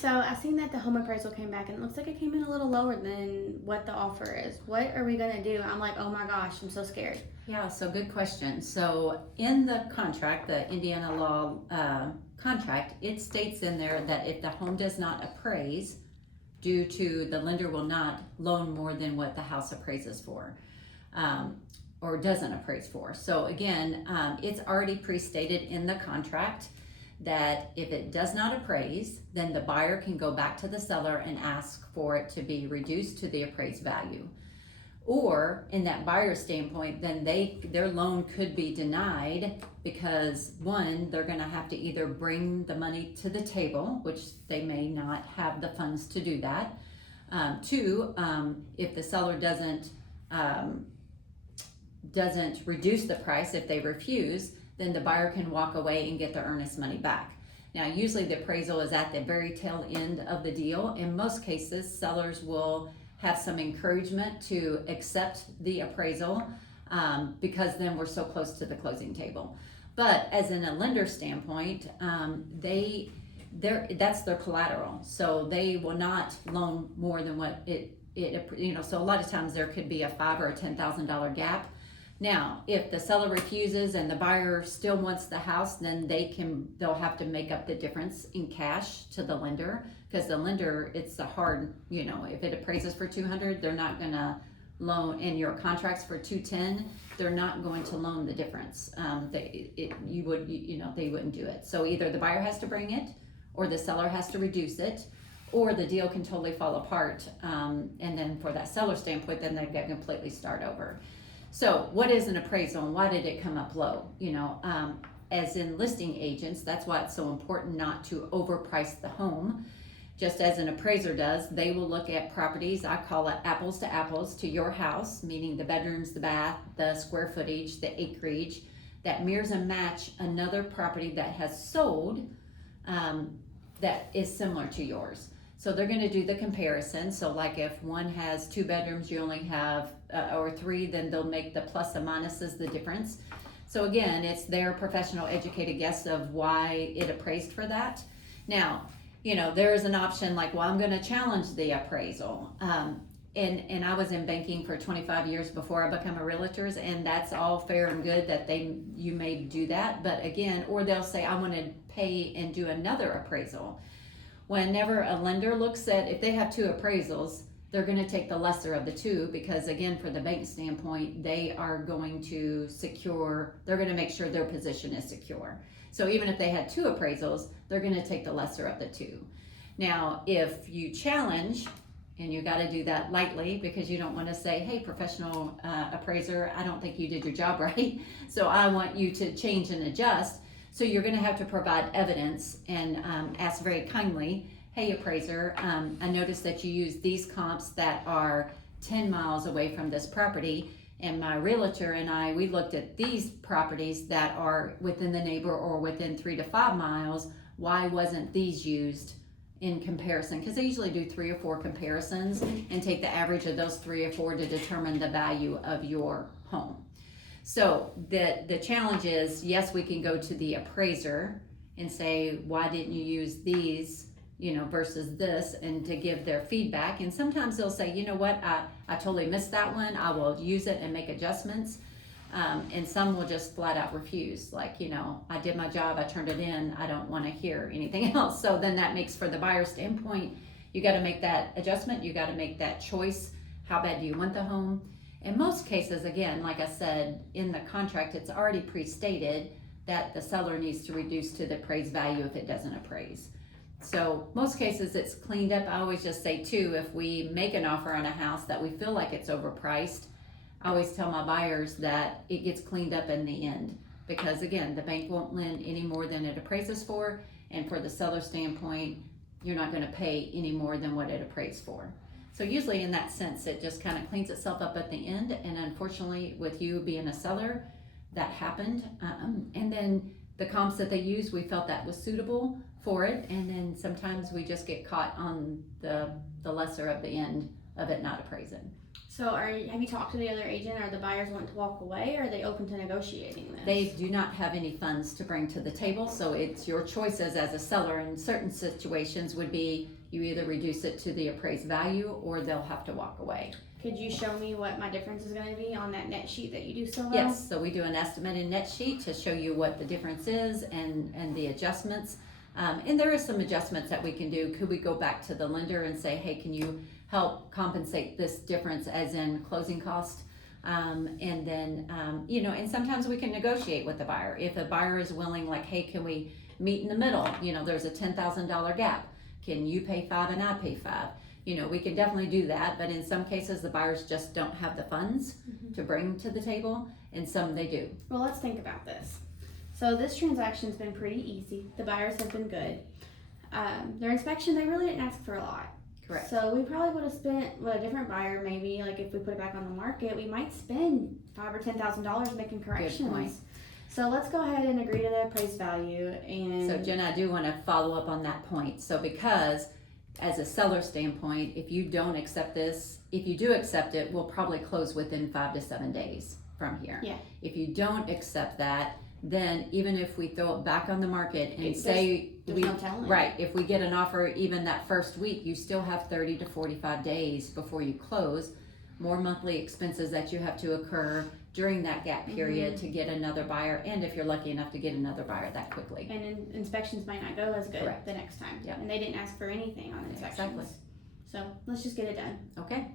So I seen that the home appraisal came back and it looks like it came in a little lower than what the offer is. What are we gonna do? I'm like, oh my gosh, I'm so scared. Yeah, so good question. So in the contract, the Indiana law contract, it states in there that if the home does not appraise, due to the lender will not loan more than what the house appraises for, or doesn't appraise for. So again, it's already pre-stated in the contract that if it does not appraise, then the buyer can go back to the seller and ask for it to be reduced to the appraised value. Or in that buyer standpoint, then their loan could be denied because one, they're gonna have to either bring the money to the table, which they may not have the funds to do that. Two, if the seller doesn't reduce the price, if they refuse, then the buyer can walk away and get their earnest money back. Now, usually the appraisal is at the very tail end of the deal. In most cases, sellers will have some encouragement to accept the appraisal because then we're so close to the closing table. But as in a lender standpoint, that's their collateral, so they will not loan more than what it so a lot of times there could be a $5,000 or a $10,000 gap. Now, if the seller refuses and the buyer still wants the house, then they'll have to make up the difference in cash to the lender, because the lender, it's a hard, if it appraises for 200, they're not gonna loan, and your contract's for 210, they're not going to loan the difference. They wouldn't do it. So either the buyer has to bring it, or the seller has to reduce it, or the deal can totally fall apart. And then for that seller standpoint, then they've got to completely start over. So what is an appraisal and why did it come up low? As in listing agents, that's why it's so important not to overprice the home. Just as an appraiser does, they will look at properties, I call it apples to apples, to your house, meaning the bedrooms, the bath, the square footage, the acreage, that mirrors and match another property that has sold that is similar to yours. So they're going to do the comparison. So like if one has 2 bedrooms, you only have, or 3, then they'll make the plus and minuses the difference. So again, it's their professional educated guess of why it appraised for that. Now, there is an option like, well, I'm going to challenge the appraisal. And I was in banking for 25 years before I became a realtor, and that's all fair and good that you may do that. But again, or they'll say, I want to pay and do another appraisal. Whenever a lender looks at, if they have 2 appraisals, they're going to take the lesser of the 2, because again, for the bank standpoint, they are going to they're going to make sure their position is secure. So even if they had 2 appraisals, they're going to take the lesser of the 2. Now, if you challenge, and you got to do that lightly, because you don't want to say, hey, professional appraiser, I don't think you did your job right, so I want you to change and adjust. So you're going to have to provide evidence and ask very kindly, hey, appraiser, I noticed that you use these comps that are 10 miles away from this property, and my realtor and we looked at these properties that are within the neighbor or within 3 to 5 miles. Why wasn't these used in comparison? Because they usually do 3 or 4 comparisons and take the average of those 3 or 4 to determine the value of your home. So the challenge is, yes, we can go to the appraiser and say, why didn't you use these, versus this, and to give their feedback. And sometimes they'll say, you know what, I totally missed that one. I will use it and make adjustments. And some will just flat out refuse. Like, I did my job, I turned it in, I don't want to hear anything else. So then that makes, for the buyer standpoint, you got to make that adjustment. You got to make that choice. How bad do you want the home? In most cases, again, like I said, in the contract, it's already pre-stated that the seller needs to reduce to the appraised value if it doesn't appraise. So most cases it's cleaned up. I always just say too, if we make an offer on a house that we feel like it's overpriced, I always tell my buyers that it gets cleaned up in the end, because again, the bank won't lend any more than it appraises for, and for the seller standpoint, you're not going to pay any more than what it appraised for. So usually in that sense, it just kind of cleans itself up at the end. And unfortunately, with you being a seller, that happened. And then the comps that they used, we felt that was suitable for it. And then sometimes we just get caught on the lesser of the end of it not appraising. So have you talked to the other agent? Are the buyers wanting to walk away, or are they open to negotiating this? They do not have any funds to bring to the table, so it's your choices as a seller in certain situations would be you either reduce it to the appraised value or they'll have to walk away. Could you show me what my difference is going to be on that net sheet that you do so well? Yes, so we do an estimated net sheet to show you what the difference is and the adjustments. And there is some adjustments that we can do. Could we go back to the lender and say, hey, can you help compensate this difference as in closing cost? And then, and sometimes we can negotiate with the buyer. If a buyer is willing, like, hey, can we meet in the middle? There's a $10,000 gap. Can you pay $5,000 and I pay $5,000? We can definitely do that, but in some cases the buyers just don't have the funds to bring to the table, and some they do. Well, let's think about this. So this transaction's been pretty easy. The buyers have been good. Their inspection, they really didn't ask for a lot. Correct. So we probably would have spent with a different buyer, maybe like if we put it back on the market, we might spend $5,000 or $10,000 making corrections. Good point. So let's go ahead and agree to the appraised value. And So Jen, I do want to follow up on that point. So because as a seller standpoint, if you don't accept this, if you do accept it, we'll probably close within 5 to 7 days from here. Yeah. If you don't accept that, then even if we throw it back on the market and there's no telling. right, if we get an offer even that first week, you still have 30 to 45 days before you close. More monthly expenses that you have to occur during that gap period to get another buyer, and if you're lucky enough to get another buyer that quickly. And inspections might not go as good Correct. the next time. Yep. And they didn't ask for anything on inspections. Exactly. So let's just get it done. Okay.